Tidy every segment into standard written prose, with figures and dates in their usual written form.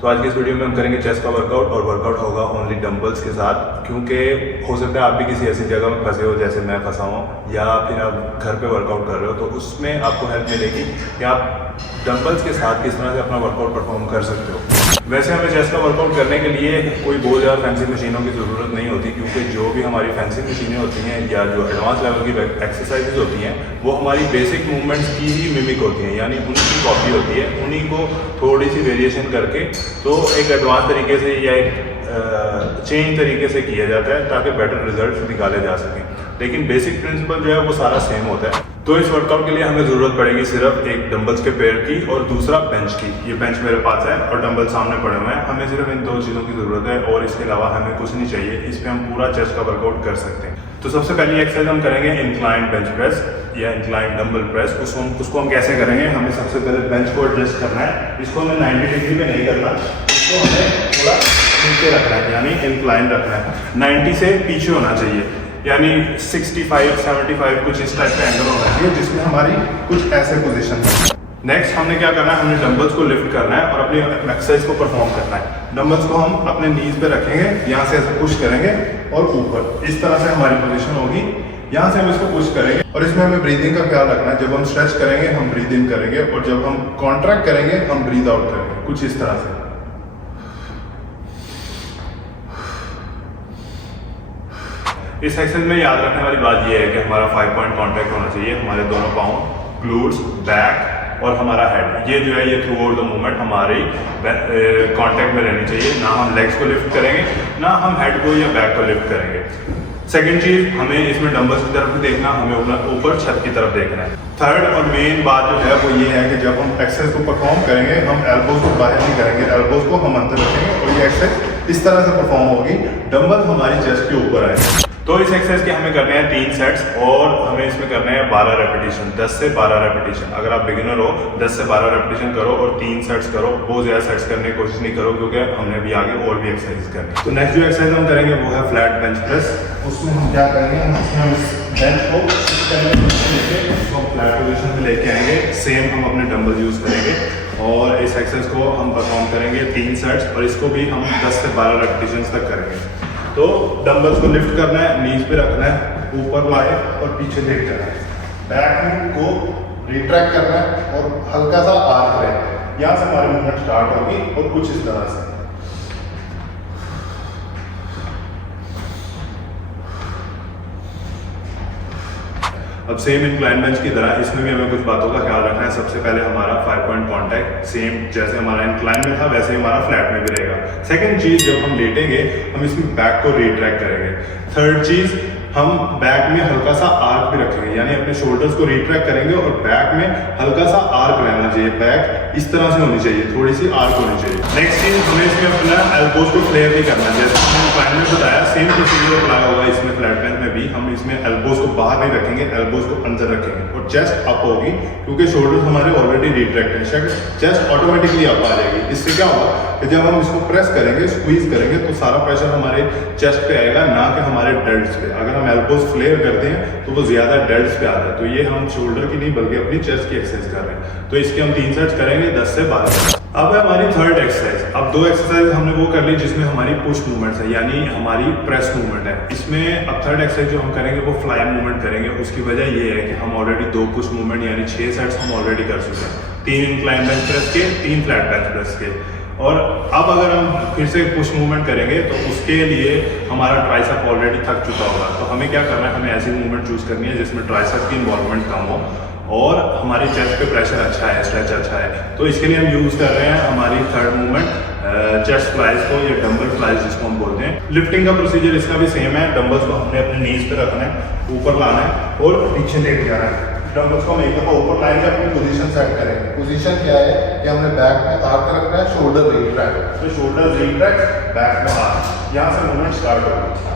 तो आज की इस वीडियो में हम करेंगे चेस्ट का वर्कआउट और वर्कआउट होगा ओनली डंबल्स के साथ, क्योंकि हो सकता है आप भी किसी ऐसी जगह में फंसे हो जैसे मैं फंसा हूँ, या फिर आप घर पे वर्कआउट कर रहे हो, तो उसमें आपको हेल्प मिलेगी कि आप डंबल्स के साथ किस तरह से अपना वर्कआउट परफॉर्म कर सकते हो। वैसे हमें चेस्ट का वर्कआउट करने के लिए कोई बहुत ज़्यादा फैंसी मशीनों की ज़रूरत नहीं होती, क्योंकि जो भी हमारी फैंसी मशीनें होती हैं या जो एडवांस लेवल की एक्सरसाइजेज होती हैं वो हमारी बेसिक मूवमेंट्स की ही मिमिक होती हैं, यानी उन्हीं की कॉपी होती है। उन्हीं को थोड़ी सी वेरिएशन करके तो एक एडवांस तरीके से या एक चेंज तरीके से किया जाता है ताकि बेटर रिजल्ट निकाले जा सकें, लेकिन बेसिक प्रिंसिपल जो है वो सारा सेम होता है। तो इस वर्कआउट के लिए हमें ज़रूरत पड़ेगी सिर्फ एक डंबल्स के पेयर की और दूसरा बेंच की। ये बेंच मेरे पास है और डंबल सामने पड़े हुए हैं। हमें सिर्फ इन दो चीज़ों की ज़रूरत है और इसके अलावा हमें कुछ नहीं चाहिए। इस पर हम पूरा चेस्ट का वर्कआउट कर सकते हैं। तो सबसे पहली एक्सरसाइज हम करेंगे इंक्लाइन बेंच प्रेस या इंक्लाइन डंबल प्रेस। उसको हम कैसे करेंगे, हमें सबसे पहले बेंच को एडजस्ट करना है। इसको हमें 90 डिग्री में नहीं करना, इसको हमें थोड़ा नीचे रखना है, यानी इंक्लाइन रखना है। 90 से पीछे होना चाहिए, यानी 65, 75 कुछ इस टाइप का एंगल होना चाहिए, जिसमें हमारी कुछ ऐसे पोजीशन है। नेक्स्ट हमने क्या करना है, हमने डंबल्स को लिफ्ट करना है और अपनी एक्सरसाइज को परफॉर्म करना है। डंबल्स को हम अपने नीज पे रखेंगे, यहाँ से ऐसे पुश करेंगे और ऊपर इस तरह से हमारी पोजीशन होगी। यहाँ से हम इसको पुश करेंगे और इसमें हमें ब्रीदिंग का ख्याल रखना है। जब हम स्ट्रेच करेंगे हम ब्रीद इन करेंगे और जब हम कॉन्ट्रैक्ट करेंगे हम ब्रीद आउट करेंगे, कुछ इस तरह से। इस सेक्शन में याद रखने वाली बात यह है कि हमारा 5 पॉइंट कॉन्टैक्ट होना चाहिए। हमारे दोनों पाँव, ग्लूट्स, बैक और हमारा हेड, ये जो है ये थ्रू आउट द मूवमेंट हमारी कॉन्टैक्ट में रहनी चाहिए। ना हम लेग्स को लिफ्ट करेंगे, ना हम हेड को या बैक को लिफ्ट करेंगे। सेकेंड चीज, हमें इसमें डंबल्स की तरफ भी देखना, हमें अपना ऊपर छत की तरफ देखना है। थर्ड और मेन बात जो है वो ये है कि जब हम एक्सरसाइज को परफॉर्म करेंगे हम एल्बोज को बाहर नहीं करेंगे, एल्बोज को हम अंदर रखेंगे और ये एक्सरसाइज इस तरह से परफॉर्म होगी, डंबल हमारी चेस्ट के ऊपर आएंगे। तो इस एक्सरसाइज के हमें करने हैं 3 सेट्स और हमें इसमें करने हैं 12 रेपिटेशन, 10 से 12 रेपिटेशन। अगर आप बिगिनर हो 10 से 12 रेपिटेशन करो और 3 सेट्स करो, बहुत ज़्यादा सेट्स करने की कोशिश नहीं करो, क्योंकि हमने भी आगे और भी एक्सरसाइज करनी है। तो नेक्स्ट जो एक्सरसाइज हम करेंगे वो है फ्लैट बेंच प्रेस। उसमें हम क्या करेंगे, हम इस बेंच को फ्लैट पोजिशन में लेके आएंगे। सेम हम अपने डंबल यूज करेंगे और इस एक्सरसाइज को हम परफॉर्म करेंगे 3 सेट्स और इसको भी हम 10 से 12 रेपिटेशन तक करेंगे। तो डंबल्स को लिफ्ट करना है, नीज पे रखना है, ऊपर लाए और पीछे लेट जाना है। बैक को रिट्रैक्ट करना है और हल्का सा आर्क रहे, यहाँ से हमारी मूवमेंट स्टार्ट होगी और कुछ इस तरह से। अब सेम इंक्लाइन बेंच की तरह इसमें भी हमें कुछ बातों का ख्याल रखना है। सबसे पहले हमारा 5 पॉइंट कॉन्टैक्ट सेम जैसे हमारा इंक्लाइन में था वैसे ही हमारा फ्लैट में भी रहेगा। सेकंड चीज, जब हम लेटेंगे हम इसमें बैक को रिट्रैक्ट करेंगे। थर्ड चीज, हम बैक में हल्का सा आर्क भी रखेंगे, यानी अपने शोल्डर्स को रिट्रैक्ट करेंगे और बैक में हल्का सा आर्क रहना चाहिए। बैक इस तरह से होनी चाहिए, थोड़ी सी आर्क होनी चाहिए। नेक्स्ट चीज, हमें इसमें अपना एल्बोज को फ्लेयर नहीं करना, जैसे हमने इंक्लाइन में बताया सेम प्रोसीजर अप्लाई होगा इसमें फ्लैट बेंच में भी। हम इसमें एल्बोज को बाहर नहीं रखेंगे, एल्बोज को अंदर रखेंगे और चेस्ट अप होगी, क्योंकि शोल्डर्स हमारे ऑलरेडी रिट्रैक्ट है, चेस्ट ऑटोमेटिकली अप आ जाएगी। इससे क्या होगा कि जब हम इसको प्रेस करेंगे, स्क्वीज करेंगे, तो सारा प्रेशर हमारे चेस्ट पे आएगा, ना कि हमारे डेल्ट्स पे। अगर हम एल्बोज फ्लेयर करते हैं तो वो ज्यादा डेल्ट्स पे आता है, तो ये हम शोल्डर की नहीं बल्कि अपनी चेस्ट की एक्सरसाइज कर रहे हैं। तो इसके हम 3 सेट्स करेंगे 10 से 12। अब है हमारी थर्ड एक्सरसाइज। अब 2 एक्सरसाइज हमने वो कर ली जिसमें हमारी पुश मूवमेंट्स है, यानी हमारी प्रेस मूवमेंट है। इसमें अब थर्ड एक्सरसाइज जो हम करेंगे वो फ्लाई मूवमेंट करेंगे। उसकी वजह ये है कि हम ऑलरेडी 2 पुश मूवमेंट यानी 6 सेट्स हम ऑलरेडी कर चुके हैं, 3 इंक्लाइन बेंच प्रेस के, 3 फ्लैट बेंच प्रेस के। और अब अगर हम फिर से पुश मूवमेंट करेंगे तो उसके लिए हमारा ट्राइसेप ऑलरेडी थक चुका होगा। तो हमें क्या करना है, हमें ऐसी मूवमेंट चूज करनी है जिसमें ट्राइसेप की इन्वॉल्वमेंट कम हो और हमारी चेस्ट पे प्रेशर अच्छा है, स्ट्रेच अच्छा है। तो इसके लिए हम यूज कर रहे हैं हमारी थर्ड मूवमेंट चेस्ट फ्लाइज को या डंबल फ्लाइज जिसको हम बोलते हैं। लिफ्टिंग का प्रोसीजर इसका भी सेम है। डंबल्स को हमने अपने नीज पे रखना है, ऊपर लाना है और पीछे लेट जाना है। डंबल्स को हम एक दफा ऊपर लाएंगे, अपनी पोजीशन सेट करेंगे। पोजीशन क्या है कि हमने बैक में आर्क रखना है, शोल्डर रिट्रैक्ट, तो शोल्डर रिट्रैक्ट, बैक में आर्क, यहाँ से मूवमेंट स्टार्ट होगी।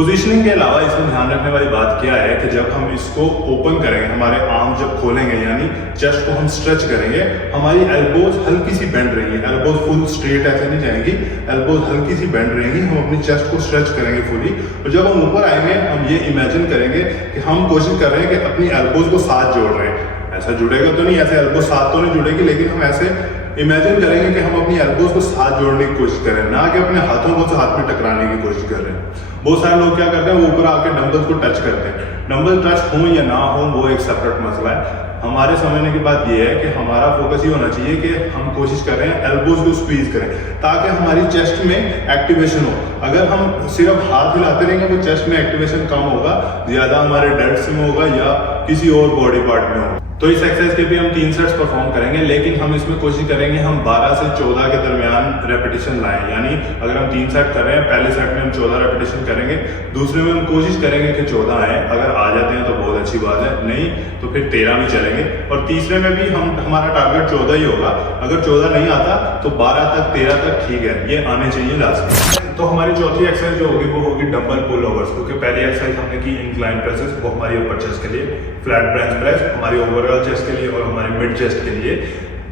पोजीशनिंग के अलावा इसमें ध्यान रखने वाली बात क्या है कि जब हम इसको ओपन करेंगे, हमारे आर्म जब खोलेंगे यानी चेस्ट को हम स्ट्रेच करेंगे, हमारी एल्बोज हल्की सी बेंड रहेंगी, एल्बोज फुल स्ट्रेट ऐसे नहीं जाएंगी, एल्बोज हल्की सी बेंड रहेंगी। हम अपनी चेस्ट को स्ट्रेच करेंगे फुली, और जब हम ऊपर आएंगे हम ये इमेजिन करेंगे कि हम कोशिश कर रहे हैं कि अपनी एल्बोज को साथ जोड़ रहे हैं। ऐसा जुड़ेगा तो नहीं, ऐसे एल्बोज साथ तो नहीं जुड़ेगी, लेकिन हम ऐसे इमेजिन करेंगे कि हम अपनी एल्बोज को साथ जोड़ने की कोशिश कर रहे हैं, ना कि अपने हाथों को हाथ में टकराने की कोशिश कर रहे हैं। बहुत सारे लोग क्या करते हैं, वो ऊपर आके डंबल्स को टच करते हैं। डंबल टच हो या ना हो वो एक सेपरेट मसला है। हमारे समझने की बात ये है कि हमारा फोकस ये होना चाहिए कि हम कोशिश कर रहे हैं एल्बोज को स्क्वीज करें ताकि हमारी चेस्ट में एक्टिवेशन हो। अगर हम सिर्फ हाथ हिलाते रहेंगे तो चेस्ट में एक्टिवेशन कम होगा, ज्यादा हमारे डेल्ट्स में होगा या किसी और बॉडी पार्ट में होगा। तो इस एक्सरसाइज के भी हम 3 सेट्स परफॉर्म करेंगे, लेकिन हम इसमें कोशिश करेंगे हम 12 से 14 के दरमियान रेपिटेशन लाएं। यानी अगर हम 3 सेट कर रहे हैं, पहले सेट में हम 14 रेपिटेशन करेंगे, दूसरे में हम कोशिश करेंगे कि 14 आए। अगर आ जाते हैं तो बहुत अच्छी बात है, नहीं तो फिर 13 भी चलेंगे, और तीसरे में भी हमारा टारगेट 14 ही होगा। अगर 14 नहीं आता तो 12 तक 13 तक ठीक है, ये आने चाहिए लास्ट में। तो हमारी चौथी एक्सरसाइज जो होगी वो होगी डंबल पुल ओवर्स, क्योंकि पहली एक्सरसाइज हमने की इंक्लाइन प्रेसेस, वो हमारी अपर चेस्ट के लिए, फ्लैट बेंच प्रेस हमारी ओवरऑल चेस्ट के लिए और हमारी मिड चेस्ट के लिए।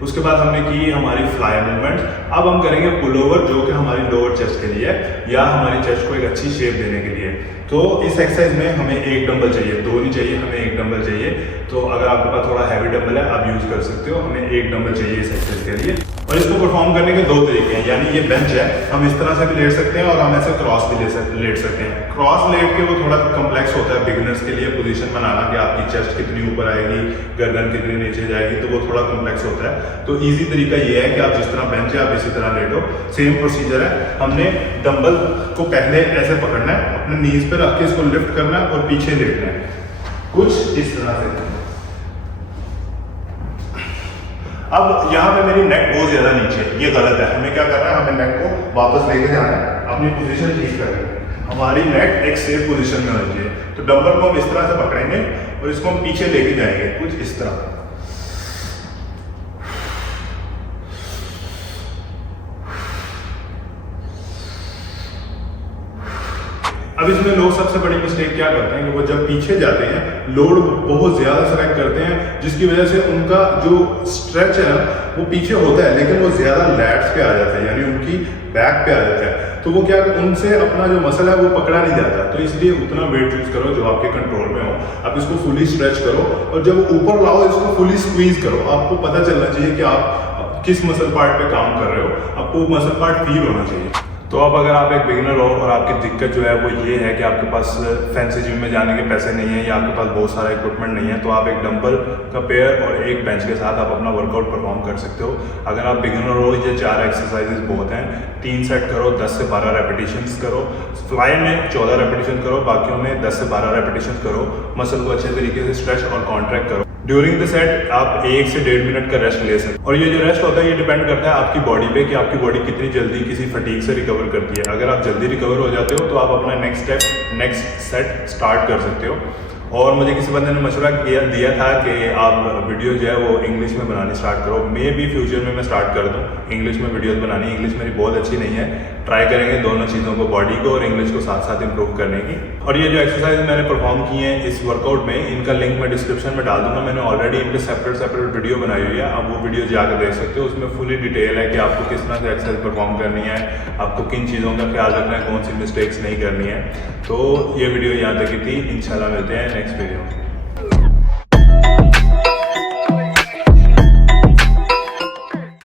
उसके बाद हमने की हमारी फ्लाई मूवमेंट। अब हम करेंगे पुल ओवर, जो कि हमारी लोअर चेस्ट के लिए या हमारी चेस्ट को एक अच्छी शेप देने के लिए। तो इस एक्सरसाइज में हमें एक डंबल चाहिए, 2 नहीं चाहिए, हमें एक डंबल चाहिए। तो अगर आपके पास थोड़ा हैवी डंबल है आप यूज कर सकते हो, हमें एक डंबल चाहिए इस एक्सरसाइज के लिए। और इसको परफॉर्म करने के 2 तरीके हैं, यानी ये बेंच है, हम इस तरह से भी लेट सकते हैं और हम ऐसे क्रॉस भी लेट सकते हैं। क्रॉस लेट के वो थोड़ा कम्प्लेक्स होता है बिगिनर्स के लिए, पोजीशन बनाना कि आपकी चेस्ट कितनी ऊपर आएगी, गर्दन कितनी नीचे जाएगी, तो वो थोड़ा कम्प्लेक्स होता है। तो इजी तरीका ये है कि आप जिस तरह बेंच है आप इसी तरह लेटो, सेम प्रोसीजर है। हमने डंबल को पहले ऐसे पकड़ना है, अपने नीज पे रख के इसको लिफ्ट करना है और पीछे लेटना है, कुछ इस तरह से। अब यहाँ पे मेरी नेक बहुत ज्यादा नीचे है, ये गलत है। हमें क्या करना है, हमें नेक को वापस लेके जाना है, अपनी पोजीशन ठीक करनी है, हमारी नेक एक सेफ पोजीशन में होनी चाहिए। तो डंबल को हम इस तरह से पकड़ेंगे और इसको हम पीछे लेके जाएंगे, कुछ इस तरह। अब इसमें लोग सबसे बड़ी मिस्टेक क्या करते हैं कि वो जब पीछे जाते हैं लोड बहुत ज्यादा सेलेक्ट करते हैं, जिसकी वजह से उनका जो स्ट्रेच है ना वो पीछे होता है, लेकिन वो ज्यादा लैट्स पे आ जाता है, यानी उनकी बैक पे आ जाता है। तो वो क्या, उनसे अपना जो मसल है वो पकड़ा नहीं जाता। तो इसलिए उतना वेट यूज करो जो आपके कंट्रोल में हो। आप इसको फुली स्ट्रेच करो और जब ऊपर लाओ इसको फुली स्क्वीज करो। आपको पता चलना चाहिए कि आप किस मसल पार्ट पे काम कर रहे हो, आपको मसल पार्ट फील होना चाहिए। तो अब अगर आप एक बिगिनर हो और आपकी दिक्कत जो है वो ये है कि आपके पास फैंसी जिम में जाने के पैसे नहीं है या आपके पास बहुत सारा इक्विपमेंट नहीं है, तो आप एक डंबल का पेयर और एक बेंच के साथ आप अपना वर्कआउट परफॉर्म कर सकते हो। अगर आप बिगिनर हो, ये 4 एक्सरसाइजेज बहुत हैं, 3 सेट करो, 10 से 12 रेपिटेशंस करो। फ्लाई में 14 रेपिटेशन करो, बाकियों में 10 से 12 रेपिटेशन करो। मसल को अच्छे तरीके से स्ट्रेच और कॉन्ट्रैक्ट करो। ड्यूरिंग द सेट आप 1 से 1.5 मिनट का रेस्ट ले सकते हैं, और ये जो रेस्ट होता है ये डिपेंड करता है आपकी बॉडी पे कि आपकी बॉडी कितनी जल्दी किसी फटीग से रिकवर करती है। अगर आप जल्दी रिकवर हो जाते हो तो आप अपना नेक्स्ट सेट स्टार्ट कर सकते हो। और मुझे किसी बंदे ने मशवरा दिया था कि आप वीडियो जो है वो इंग्लिश में बनानी स्टार्ट करो। मे भी फ्यूचर में मैं स्टार्ट कर दूँ इंग्लिश में वीडियोस बनानी। इंग्लिश मेरी बहुत अच्छी नहीं है, ट्राई करेंगे दोनों चीज़ों को, बॉडी को और इंग्लिश को साथ साथ इंप्रूव करने की। और ये जो एक्सरसाइज मैंने परफॉर्म की है इस वर्कआउट में, इनका लिंक मैं डिस्क्रिप्शन में डाल दूंगा। मैंने ऑलरेडी इन पर सेपरेट वीडियो बनाई हुई है, आप वो वीडियो जाकर देख सकते हो। उसमें फुली डिटेल है कि आपको किस तरह से एक्सरसाइज परफॉर्म करनी है, आपको किन चीज़ों का ख्याल रखना है, कौन सी मिस्टेक्स नहीं करनी है। तो ये वीडियो यहाँ तक की थी, इंशाल्लाह मिलते हैं नेक्स्ट वीडियो में।